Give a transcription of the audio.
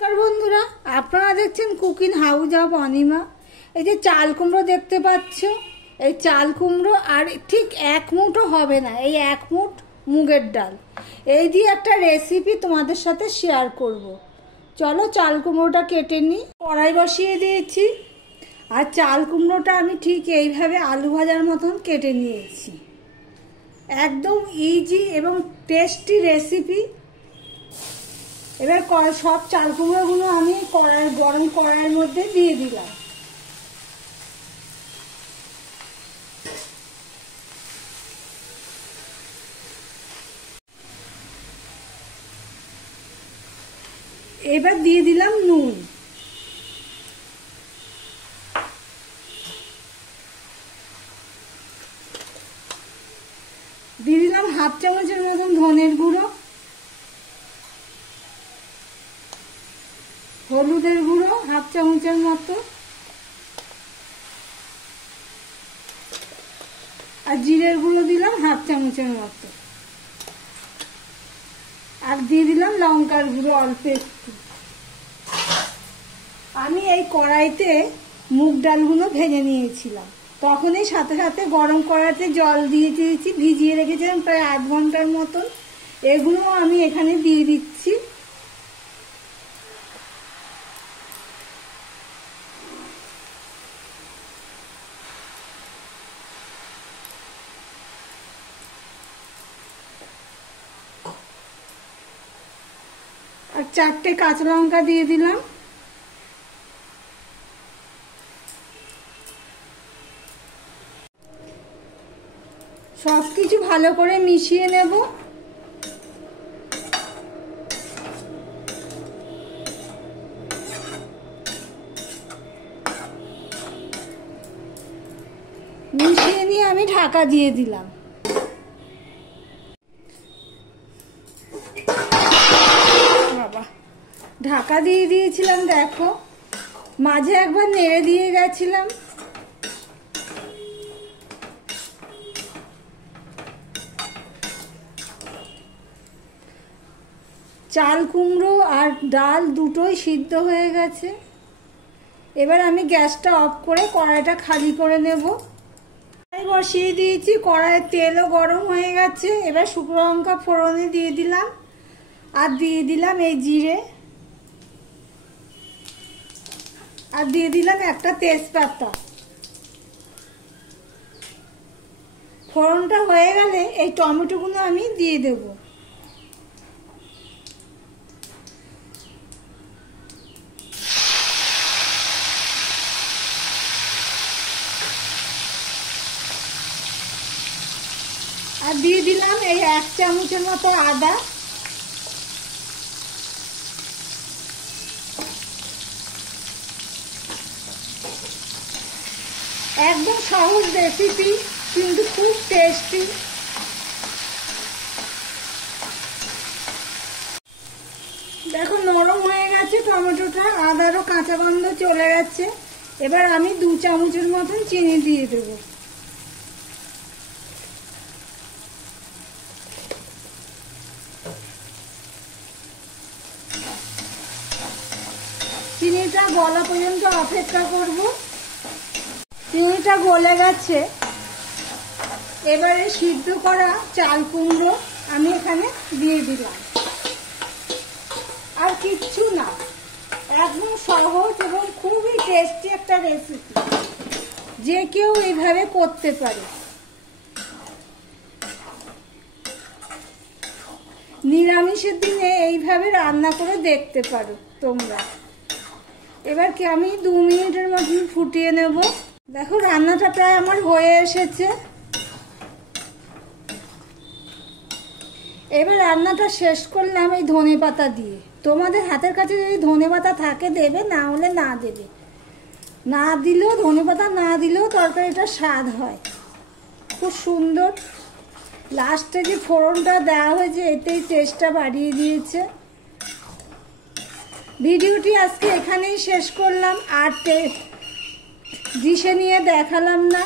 নমস্কার বন্ধুরা, আপনারা দেখছেন কুকিং হাউস অফ অনিমা। এই যে চাল কুমড়ো দেখতে পাচ্ছ, এই চাল কুমড়ো আর ঠিক এক মুঠও হবে না, এই এক মুঠ মুগের ডাল, এই দিয়ে একটা রেসিপি তোমাদের সাথে শেয়ার করব। চলো চাল কুমড়োটা কেটে নিই। কড়াই বসিয়ে দিয়েছি আর চাল কুমড়োটা আমি ঠিক এইভাবে আলু ভাজার মতন কেটে নিয়েছি। একদম ইজি এবং টেস্টি রেসিপি। এবার সব চাল কুমড়োগুলো আমি গরম কড়াইয়ের মধ্যে দিয়ে দিলাম। এবার দিয়ে দিলাম নুন, দিয়ে দিলাম হাফ চামচের মতন ধনের গুঁড়ো, হলুদের গুঁড়ো হাফ চামচের মতো, আর জিরের গুঁড়ো দিলাম হাফ চামচের মতো, আর দিয়ে দিলাম লঙ্কার গুঁড়ো অল্প একটু। আমি এই কড়াইতে মুগ ডালগুলো ভেজে নিয়েছিলাম, তখনই সাথে সাথে গরম কড়াইতে জল দিয়ে দিয়েছি, ভিজিয়ে রেখেছিলাম প্রায় 8 ঘন্টার মতন। এগুলো আমি এখানে দিয়ে দিচ্ছি। আর 4টে কাঁচা লঙ্কা দিয়ে দিলাম। সবকিছু ভালো করে মিশিয়ে নেব। মিশিয়ে নিয়ে আমি ঢাকা দিয়ে দিলাম। ঢাকা দিয়ে দিয়েছিলাম, দেখো মাঝে একবার নেড়ে দিয়ে গেছিলাম। চাল কুমড়ো আর ডাল দুটোই সিদ্ধ হয়ে গেছে। এবার আমি গ্যাসটা অফ করে কড়াইটা খালি করে নেব। কড়াই বসিয়ে দিয়েছি, কড়াইয়ের তেলও গরম হয়ে গেছে। এবার শুকনো লঙ্কা ফোড়নে দিয়ে দিলাম, আর দিয়ে দিলাম এই জিরে, আর দিয়ে দিলাম একটা তেজপাতা। ফোড়নটা হয়ে গেলে এই টমেটোগুলো আমি দিয়ে দেব। আর দিয়ে দিলাম এই 1 চামচের মতো আদা। একদম সহজ রেসিপি, কিন্তু খুব টেস্টি। দেখো নরম হয়ে গেছে টমেটোটা, আদারও কাঁচা গন্ধ চলে গেছে। এবার আমি 2 চামচের মতন চিনি দিয়ে দেবো। চিনিটা গলা পর্যন্ত অপেক্ষা করব। চিনিটা গলে গেছে। এবারে সিদ্ধ করা চাল কুমড়ো আমি এখানে দিয়ে দিলাম। আর কিচ্ছু না, একদম সহজ এবং খুবই টেস্টি একটা রেসিপি, যে কেউ এইভাবে করতে পারে। নিরামিষের দিনে এইভাবে রান্না করে দেখতে পারো তোমরা। এবার কি আমি 2 মিনিটের মতন ফুটিয়ে নেব। দেখো রান্নাটা প্রায় আমার হয়ে এসেছে। এবার রান্নাটা শেষ করলাম এই ধনেপাতা দিয়ে। তোমাদের হাতের কাছে যদি ধনেপাতা থাকে দেবে, না হলে না দেবে। না দিলেও, ধনেপাতা না দিলেও তরকারিটা স্বাদ হয়, খুব সুন্দর। লাস্টে যে ফোড়নটা দেওয়া হয়েছে, এতেই টেস্টটা বাড়িয়ে দিয়েছে। ভিডিওটি আজকে এখানেই শেষ করলাম, আর ডিশে নিয়ে দেখালাম না।